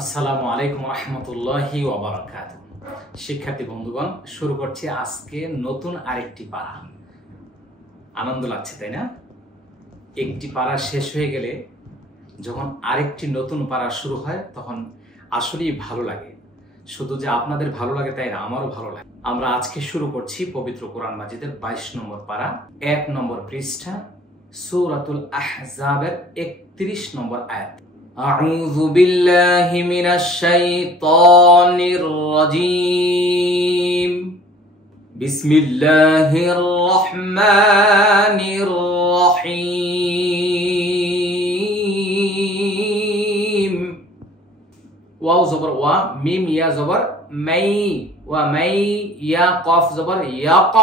আসসালামু আলাইকুম রহমতুল্লাহি ওয়া বারাকাতুহু। শিক্ষার্থী বন্ধুগণ, শুরু করছি আজকে নতুন আরেকটি পারা। আনন্দ লাগছে, তাই না? একটি পারা শেষ হয়ে গেলে যখন আরেকটি নতুন পারা শুরু হয় তখন আসলেই ভালো লাগে। শুধু যে আপনাদের ভালো লাগে তাই না, আমারও ভালো লাগে। আমরা আজকে শুরু করছি পবিত্র কোরআন মাজিদের 22 নম্বর পারা, 1 নম্বর পৃষ্ঠা, সূরাতুল আহজাবের 31 নম্বর আয়াত। أعوذ بالله من الشيطان الرجيم بسم الله الرحمن الرحيم واو زبر وا ميم يا زبر مي ومي يا قاف زبر يق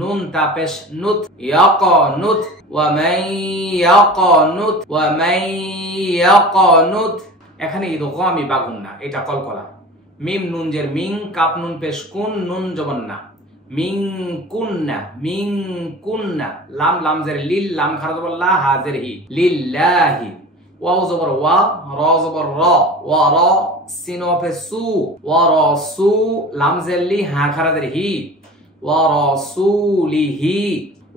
نون تابش نوت يقنت ومن يقنت ومن يقنت। এখানে ইদগামি বাগুন না, এটা কলকলা। মিম নুন জের মিং, কাপ নুন পেশ কুন, নুন জবর না, মিং কুন্না, মিং কুন্না। লাম লাম জের লিল, লাম খারা জবর লা, হা জের হি, লিল্লাহি। ওয়াও জবর ওয়া, র জবর র, ওয়া র, সিন পেশ সু, ওয়া র সু, লাম জের লি, হা খারা জের হি, ওয়া রাসূলিহি।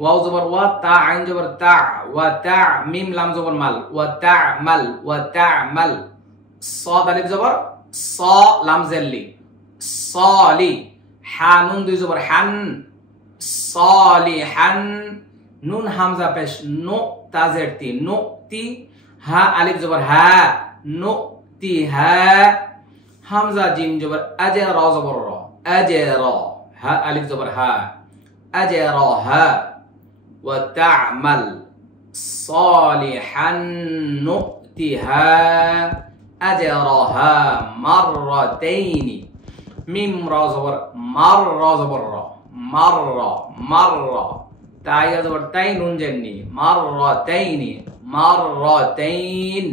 ওয়াও জবর ওয়া, তা আইন জবর তা, ওয়া তা, মিম লাম জবর মাল, ওয়া তা'মাল, ওয়া তা'মাল। সাদ আলিফ জবর স, লাম জেরলি, সালি। হা নুন দুই জবর হান, সালিহান। নুন হামজা পেশ নো, তা জের তি, নো তি। হা আলিফ জবর হা, নো তি হা। হামজা জিম জবর আজে, র জবর র, আজে র। হা আলিফ জবর হা, আজরাহা। ওয়া তা'মাল সালিহান নু'তিহা আজরাহা মাররাতাইনি। মিম রা জবর মার, রা জবর র, মাররা মাররা। তা ইয়া জবর তাই, নুন জান্নি, মাররাতাইনি মাররাতাইন।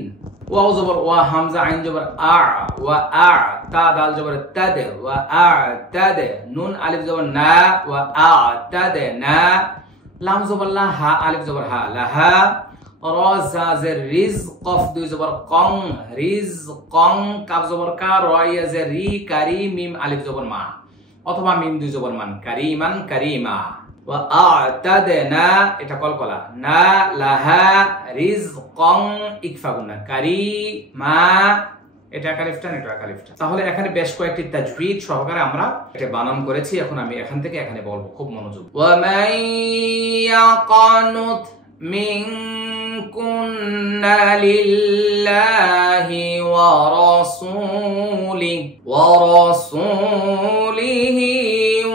ওয়াও জবর ওয়া, হামজা আইন জবর আ, ওয়া আ, তা দাল জবর তাদ, ওয়া আ তাদ। নুন আলিফ জবর না, ওয়া আ তাদ না। লাম জবর লা, হা আলিফ জবর হা, লাহা। র জা জের রিজ, কফ দুই জবর কং, রিজ কং। কাফ জবর কা, র ইয়া জের রি, কারি। মিম আলিফ জবর মা, অথবা মিম দুই জবর মান, কারিমান কারিমা। ওয়া আ'তাদনা, এটা কলকলা, না লাহা রিজকং, ইকফা গুন্না, কারিমা। এটা একালিফটান, এটা একালিফটান। তাহলে এখানে বেশ কয়েকটি তাজবিদ সহকারে আমরা এটা বানান করেছি। এখন আমি এখান থেকে এখানে বলবো, খুব মনোযোগ। ওয়া মান ইয়াকানুত মিনকুন্না লিল্লাহি ওয়া রাসূলিহি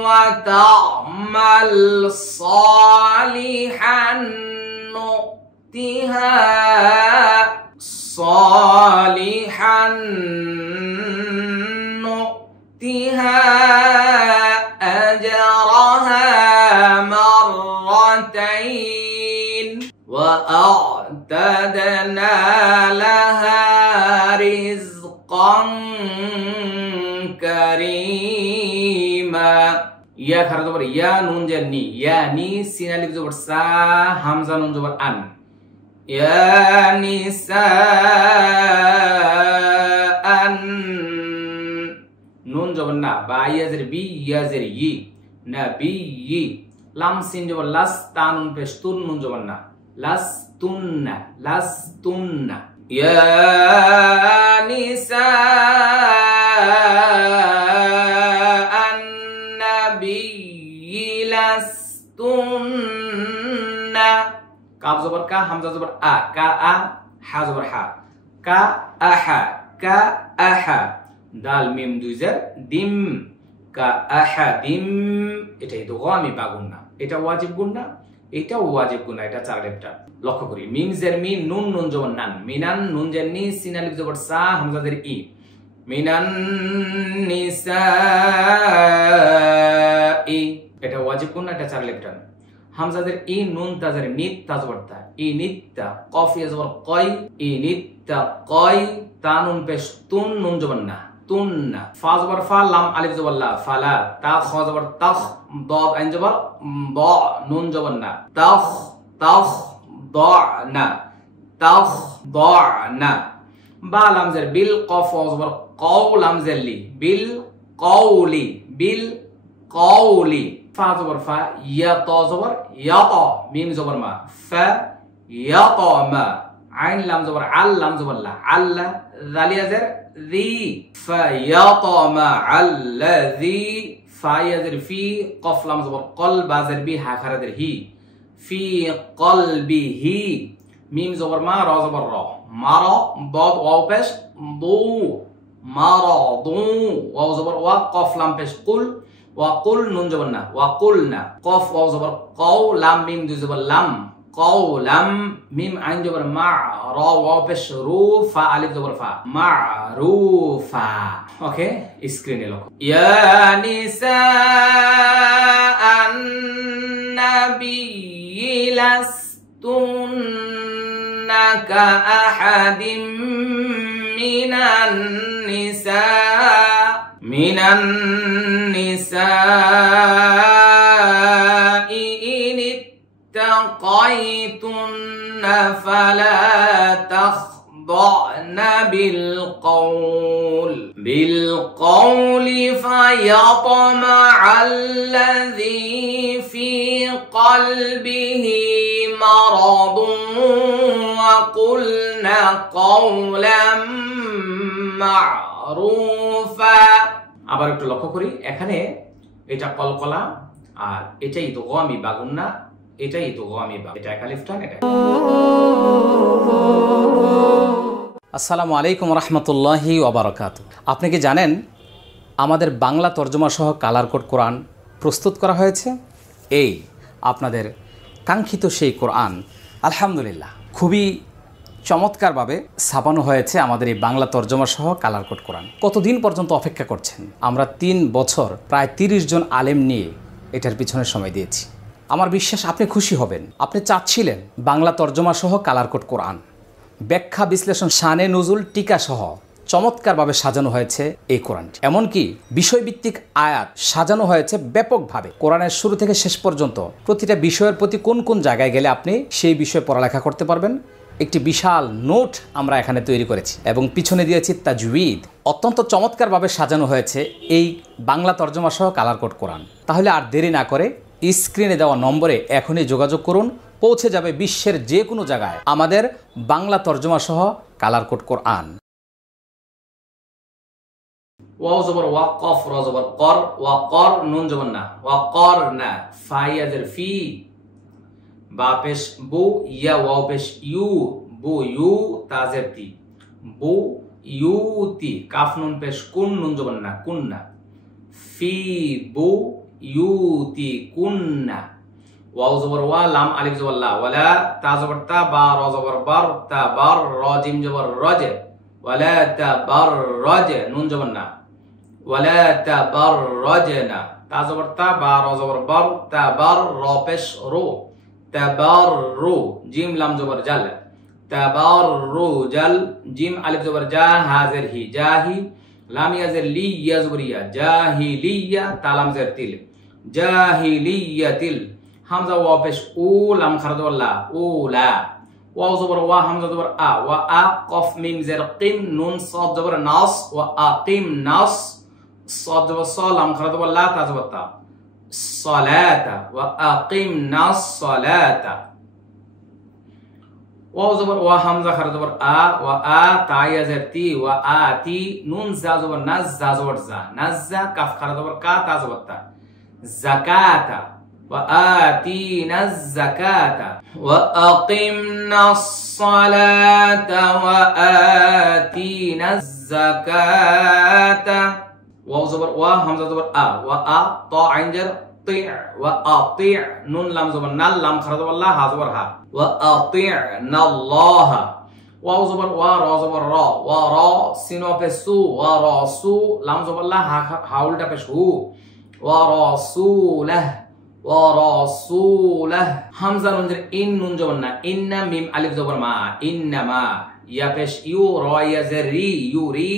ওয়া তা'মাল সালিহান নু'তিহা সালিহান নু'তিহা আজরাহা মাররাতাইন ওয়া আ'তাদনা লাহা রিজকান কারীমা। ইয়া খারা জবর ইয়া, নুন জের নি, ইয়া নি। সিন আলিফ জবর সা, হামজা নুন জবর আন, ইয়া নিসাআন। নুন জবর না, বা ইয়া জের বি, ইয়া জের ই, নবী। লাম সিন জবর লাস, তা নুন পেশ তুন, নুন জবর না, লাস্তুন্না, লাস্তুন্না। ইয়া নিসাআন নবী লাস্তুন্না। কাফ জবর কা, হামজা জবর আ, কা আ, হা জবর হা, কা আহা, কা আহা। দাল মিম দুই জের দিম, কা আহা দিম। এটা ইদগামি বা গুন্না, এটা ওয়াজিব গুন্না, এটা ওয়াজিব গুন্না, এটা চার লেফটা। লক্ষ্য করি, মিম জের মি, নুন নুন জবর নান, মিনান। নুন জের নি, সিন আলিফ জবর সা, হামজা জের ই, মিনান নিসাই। এটা ওয়াজিব গুন্না, এটা চার লেফটা। হামজাদের ই, নুন তাজের নিত, তাজবর তা, ই নিত্তা। কফ ইয়া জবর কয়, ই নিত্তা কয়। তা নুন পেশ তুন, নুন জবর না, তুন্না। ফা জবর ফা, লাম আলিফ জবর লা, ফালা। তা খ জবর তাখ, দদ আইন জবর দ, নুন জবর না, তাখ তাখ দনা, তাখ দনা। বা লামজের বিল, কফ ওয়াও জবর কও, লামজের লি, বিল কওলি, বিল কওলি। ফা জবর ফা, ইয়া ত জবর ইয়াত, মিম জবর মা, ফা ইয়াতামা। আইন লাম জবর আল, লাম জবর লা, আল্লা, জালিয়া জের জি, ফা ইয়াতামা আল্লাযী, ফা ইয়াজের ফি, কফ লাম জবর কল, বা জের বি, হা খারাজের হি, ফি কলবিহি। মিম জবর মা, র জবর র, মার, বদ ওয়াও পেশ দু, মারাদু, ওয়াও জবর ওয়া, কফ লাম পেশ কুল, ওয়া কুল, নুন জবর না, ওয়া কুলনা, কফ ওয়াও জবর কও, লাম মিম দুই জবর লাম, কওলাম, মিম আইন জবর মা, র ওয়াও পেশ রু, ফা আলিফ জবর ফা, মারুফা। ওকে, স্ক্রিনে লক্ষ্য। ইয়া নিসা আন নাবিয়্যি লাস্তুন্না কাআহাদিম মিনান নিসাই ইন اتقيتن فلا تخضعن بالقول فيطمع الذي في قلبه مرض وقلن قولا معروفا। আবার একটু লক্ষ্য করি, এখানে এটা কলকলা আর এটাই তো আমি বাগুন্না, এটাই তো আমি বা, এটা একালিফটান, এটা। আসসালামু আলাইকুম রহমতুল্লাহি ওয়া বারাকাতুহু। আপনি কি জানেন আমাদের বাংলা তর্জমা সহ কালার কোড কোরআন প্রস্তুত করা হয়েছে? এই আপনাদের কাঙ্ক্ষিত সেই কোরআন আলহামদুলিল্লাহ খুবই চমৎকারভাবে ছাপানো হয়েছে আমাদের এই বাংলা তর্জমা সহ কালার কোড কোরআন। কতদিন পর্যন্ত অপেক্ষা করছেন? আমরা 3 বছর প্রায় 30 জন আলেম নিয়ে এটার পিছনে সময় দিয়েছি। আমার বিশ্বাস আপনি খুশি হবেন। আপনি চাচ্ছিলেন বাংলা তর্জমা সহ কালার কোড কোরআন, ব্যাখ্যা বিশ্লেষণ, শানে নুজুল, টিকা সহ চমৎকারভাবে সাজানো হয়েছে এই কোরআনটি। এমনকি বিষয়ভিত্তিক আয়াত সাজানো হয়েছে ব্যাপকভাবে। কোরআনের শুরু থেকে শেষ পর্যন্ত প্রতিটা বিষয়ের প্রতি কোন কোন জায়গায় গেলে আপনি সেই বিষয়ে পড়ালেখা করতে পারবেন, একটি বিশাল নোট আমরা এখানে তৈরি করেছি এবং পিছনে দিয়েছি তাজউইদ। অত্যন্ত চমৎকারভাবে সাজানো হয়েছে এই বাংলা তর্জমা সহ কালার কোড কোরআন। তাহলে আর দেরি না করে স্ক্রিনে দেওয়া নম্বরে এখনই যোগাযোগ করুন, পৌঁছে যাবে বিশ্বের যে কোনো জায়গায় আমাদের বাংলা তর্জমা সহ কালার কোড কোরআন। ওয়াও জবর ওয়া, কফ র জবর কর, ওয়া কর, নুন জবর না, ওয়া কর না, ফা ইয়াজের ফি, বা পেশ বু, ইয়া ওয়াও পেশ ইউ, বু ইউ, তাজের তি, বু ইউতি, কাফ নুন পেশ কুন, নুন জবর না, কুন্না, ফি বু ইউতি কুন্না। ওয়াও জবর ওয়া, লাম আলিফ জবর লা, ওয়ালা, তা জবর তা, বা র জবর বার, তা বার, র জিম জবর রজ, ওয়ালা তাবাররাজ, নুন জবর না, ওয়ালা তাবাররাজনা, তা জবর তা, বা র জবর বার, তা বার, র পেশ রো, তাবাররু, জিম লাম জবর জাল, তাবাররুজাল, জিম আলিফ জবর জা, হাজের হি, জাহি, লাম ইয়াজের লি, ইয়া জবর ইয়া, জাহিলিয়া, তা লাম জের তিল, জাহিলিয়াতিল, হামজা ওয়া পেশ উ, লাম খারা জবর লা, উলা, ওয়াও জবর ওয়া, হামজা জবর আ, ওয়া আ, কফ মিম জের কিম, নুন সাদ জবর নাস, ওয়া আকিম নাস, সাদ জবর সা, লাম খারা জবর লা, তা জবর তা, সালাতা, ওয়া আকিমনাস সালাতা। ওয়াও জবর ওয়া, হামজা খারা জবর আ, ওয়া আ, তা ইয়া জের তি, ওয়া আতি, নুন জা জবর নাজ, জা জবর জা, নাজ্জা, কাফ খারা জবর কা, তা জবর তা, যাকাতা, ওয়া আতিনাজ যাকাতা, ওয়া আকিমনাস সালাতা, ওয়া আতিনাজ যাকাতা। ওয়াও জবর ওয়া, হামজা জবর আ, ওয়া আ, তা আইন জের তি, ওয়া আতি, নুন লাম জবর নাল, লাম খারা জবর লা, হা জবর হা, ওয়া আতিনাল্লাহ। ওয়াও জবর ওয়া, র জবর র, ওয়া র, সিন ওয়া পেশ সু, ওয়া রাসু, লাম জবর লা, হা উল্টা পেশ হু, ওয়া রাসূলাহ, ওয়া রাসূলাহ। হামজা নুন জের ইন, নুন জবর না, ইন্না, মিম আলিফ জবর মা, ইন্নামা, ইয়া পেশ ইউ, র ইয়া জের রি, ইউরি,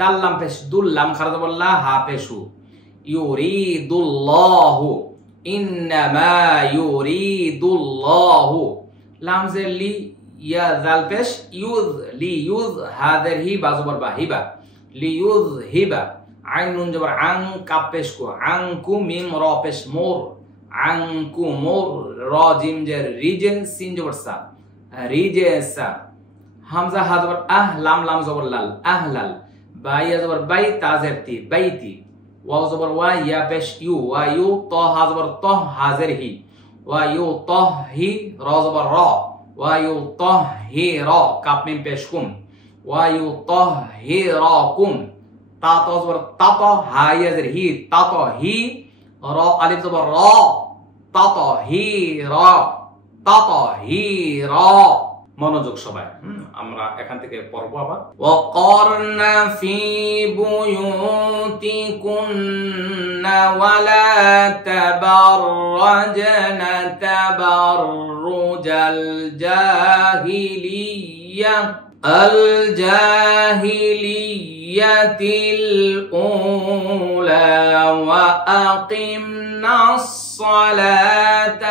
দাল লাম পেশ দুল, লাম খারা জবর লা, হা পেশ হু, ইউরিদুল্লাহু, ইন্নামা ইউরিদুল্লাহু, লাম জের লি, ইয়া জাল পেশ ইউজ লি ইউজ হাদের হি বা জবর বা হিবা লি ইউজ হিবা আইন নুন জবর আং কাপ পেশ কু আংকু মিম র পেশ মোর আংকু মোর র জিম জের রিজেন সিন জবর সা রিজেসা হামজা হা জবর আহ লাম লাম জবর লাল আহলাল বা ইয়া জবর বাই তা জের তি বাইতি ওয়াও জবর ওয়া ইয়া পেশ ইউ ওয়া ইউ ত হা জবর ত হাজের হি ওয়া ইউ ত হি র জবর র ওয়া ইউ ত হি র কাপ মিম পেশ কুম ওয়া ইউ ত হি র কুম তা ত জবর তা ত হা ইয়া জের হি তা ত হি র আলিফ জবর র তা ত হি র তা ত হি র মনোযোগ সবাই আমরা এখান থেকে পড়ব আবার ওয়াকারনা ফি বুয়ুতিকুন্না ওয়ালা তাবাররাজনা তাবাররুজাল জাহিলিয়া الجاهلية الأولى وأقمنا الصلاة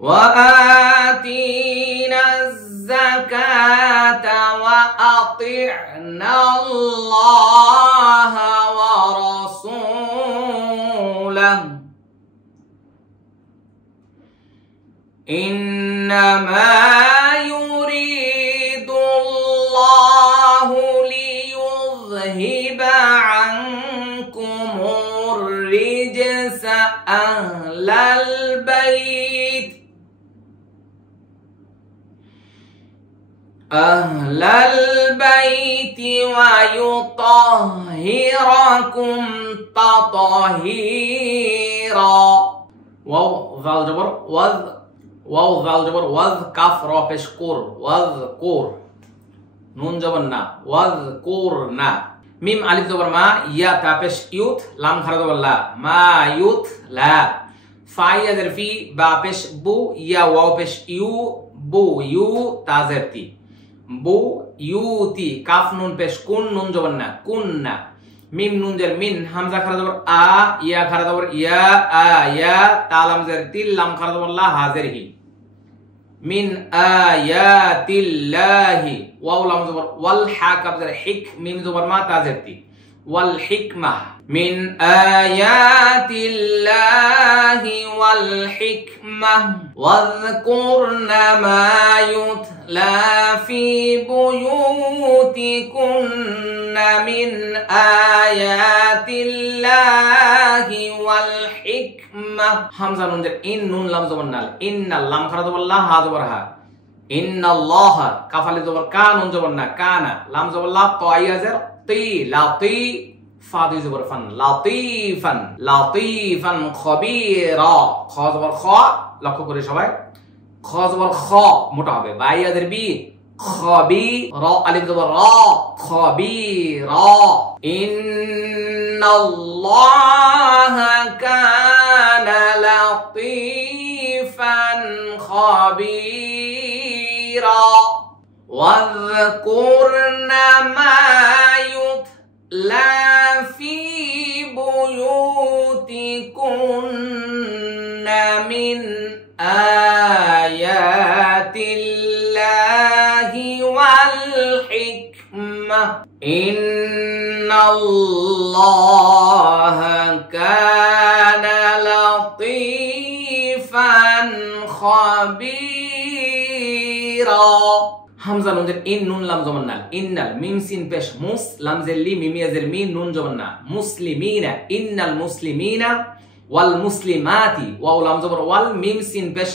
وآتينا الزكاة وأطعنا الله ورسوله إنما يريد الله ليذهب عنكم الرجس أهل البيت ويطهركم تطهيرا واو ذال جبر ওয়াও জাল জবর ওয়াজ কাফ র পেশ কুর ওয়াজ কুর নুন জবর না ওয়াজ কুর না মিম আলিফ জবর মা ইয়া তা পেশ ইউত লাম খারা জবর লা মা ইউত লা ফা ইয়া জের ফি বা পেশ বু ইয়া ওয়াও পেশ ইউ বু ইউ তা জের তি বু ইউতি কাফ নুন পেশ কুন নুন জবর না কুননা মিম নুন জের মিন হামজা খারা জবর আ ইয়া খারা জবর ইয়া আ ইয়া তা লাম জের তিল লাম খারা জবর লা হাজের হি মিন আয়াতিল্লাহি ওয়াও লাম জবর ওয়াল হা কাফ জের হিক মিম জবর মা তা জের তি ওয়াল হিকমাহ মিন আয়াতিল্লাহি ওয়াল হিকমাহ ওয়াযকুরনা মা ইউতলা ফি বুয়ুতিকুন্না মিন আয়াতিল্লাহি ওয়াল হিকমাহ হামজা নুন জের ইন নুন লাম জবর নাল ইন্নাল লাম খারা জবর লা হা জবর হা ইন্নাল্লাহ কাফ আলিফ জবর কা নুন জবর না কানা লাম জবর লা ত ইয়া জের তি লাতি ফা দুই জবর ফান লাতিফান লাতিফান খবীরা খ জবর খ লক্ষ্য করে সবাই খ জবর খ মোটা হবে বা ইয়া জের বি খবি র আলিফ জবর র খবীরা ইন্নাল্লাহা কানা লাতিফান খবীরা واذكرن ما يتلى في بيوتكن من آيات الله والحكمة إن الله كان لطيفا خبيرا হামজা নুন জের ইন নুন লাম জবর না ইন্নাল মিম সিন পেশ মুস লাম জের লি মিম ইয়া জের মি নুন জবর না মুসলিমিনা ইন্নাল মুসলিমিনা ওয়াল মুসলিমাতি ওয়াও লাম জবর ওয়াল মিম সিন পেশ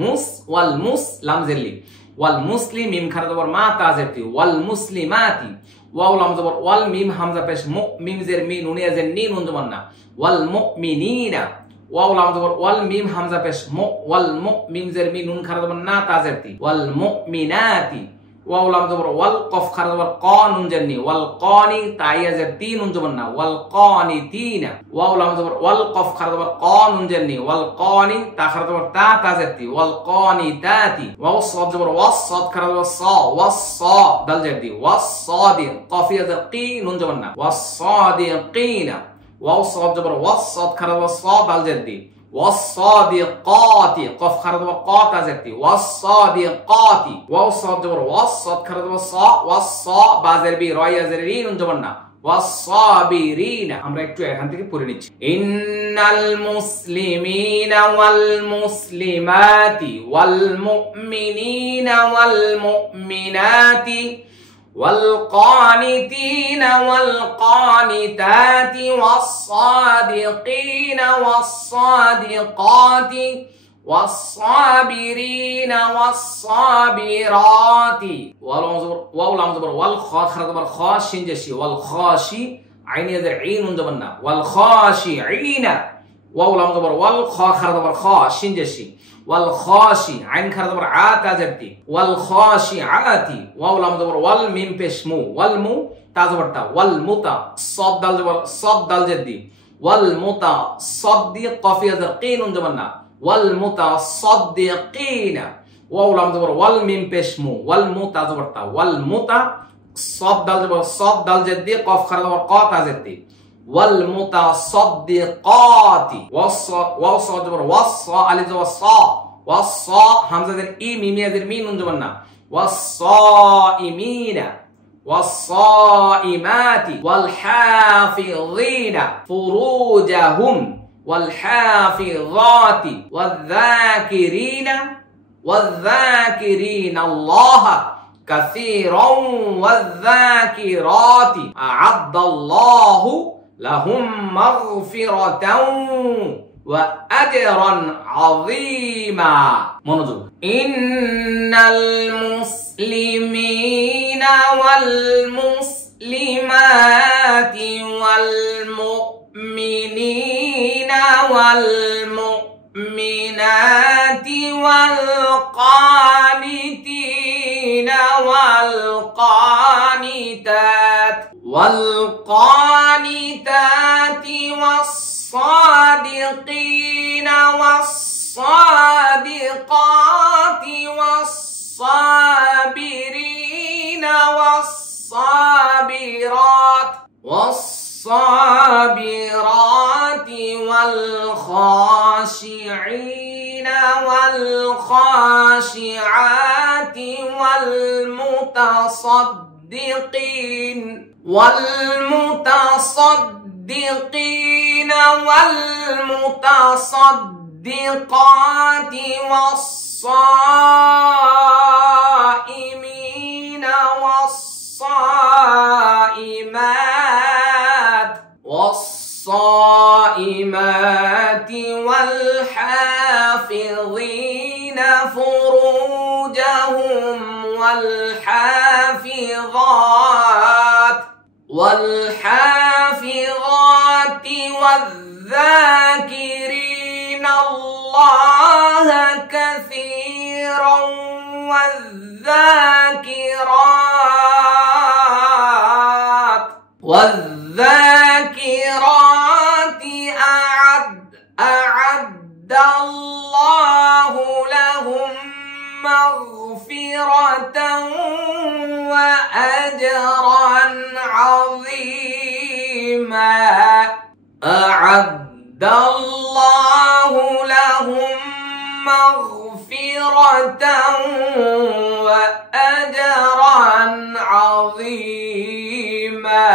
মুস ওয়াল মুস লাম জের লি ওয়াল মুসলিম মিম খারা জবর মা তা জের তি ওয়াল মুসলিমাতি ওয়াও লাম জবর ওয়াল মিম হামজা পেশ মু মিম জের মি নুন ইয়া জের নি নুন জবর না ওয়াল মুমিনিনা ওয়াও লাম জবর ওয়াল মিম হামজা পেশ মু ওয়াল মু মিম জের মি নুন খারা জবর না তা জের তি ওয়াল মুমিনাতি ওয়াও লাম জবর ওয়াল কফ খারা জবর ক নুন জের নি ওয়াল কানি তা ইয়া জের তি নুন জবর না ওয়াল কানিতিনা ওয়াও লাম জবর ওয়াল কফ খারা জবর ক নুন জের নি ওয়াল কানি তা খারা জবর তা তা জের তি ওয়াল কানিতাতি ওয়াও সাদ জবর ওয়াস সাদ খারা জবর সা ওয়াস সা দাল জের দি ওয়াস সাদি কফ ইয়া জের কি নুন জবর না ওয়াস সাদিকিনা ওয়াও সাদ জবর ওয়াস সাদ খারা জবর সা দাল জের দি ওয়াস-সাদিকাতি কফ খারাজ জবর ক তাজেরতি ওয়াস-সাদিকাতি ওয়াও সাদ জবর ওয়াস সাদ খারাজ জবর সা ওয়াস-সা বাজের বি রা ইয়াজের রি নুন জবর না ওয়াস-সাবিরিনা। আমরা একটু এখান থেকে পড়ে নিচ্ছি। ইন্নাল মুসলিমিনা ওয়াল মুসলিমাতি ওয়াল মুমিনিনা ওয়াল মুমিনাতি والقانتين والقانتات والصادقين والصادقات والصابرين والصابرات واو لام زبر والخاء خرج زبر خا شين جشي والخاشي عين يزر عين زبرنا والخاشعين واو لام زبر والخاء خرج زبر خا شين جشي والخاشي عين خرج زبر ع تازرتي والخاشعات واو لام زبر والميم بشمو والمو تازبرتا والمتا صاد دال زبر صاد دال جدي والمتا صدق قاف يزر قين زبرنا والمتصدقين واو لام زبر والميم بشمو والمتا زبرتا والمتا صاد دال زبر صاد دال جدي قاف خرج زبر قا تازرتي والمتصدقات واو صاد زبر والصا الف زبر صا والصا همزه زر اي ميم يزر ميم نون زبرنا والصائمين والصائمات والحافظين فروجهم والحافظات والذاكرين الله كثيرا والذاكرات أعد الله لهم مغفرة وأجرا عظيما. منظور إن المسلمين والمسلمات والمؤمنين والمؤمنات والقانتين والقانتات والصادقين والصادقات والصابرين والصابرات والخاشعين والخاشعات والمتصدقين والمتصدقات والصائمين والصائمات والحافظين فروجهم والحافظات والذاكرين الله كثيرا والذاكرات أعد الله لهم مغفرة وأجرا عظيما. أعد الله لهم مغفرة وأجرا عظيما.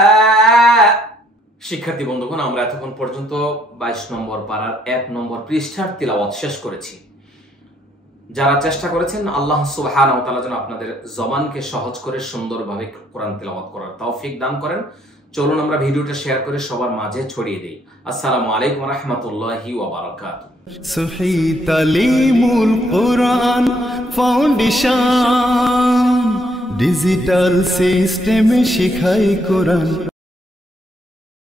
শিক্ষার্থী বন্ধুগণ, আমরা এতক্ষণ পর্যন্ত 22 নম্বর পারার 1 নম্বর পৃষ্ঠার তিলাওয়াত শেষ করেছি। যারা চেষ্টা করেছেন, আল্লাহ সুবহানাহু ওয়া তাআলা যেন আপনাদের জবানকে সহজ করে সুন্দরভাবে কোরআন তিলাওয়াত করার তৌফিক দান করেন। চলুন আমরা ভিডিওটা শেয়ার করে সবার মাঝে ছড়িয়ে দেই। আসসালামু আলাইকুম ওয়া রাহমাতুল্লাহি ওয়া বারাকাতুহু। সহি তালিমুল কোরআন ফাউন্ডেশন ডিজিটাল সিস্টেমে শেখায় কোরআন।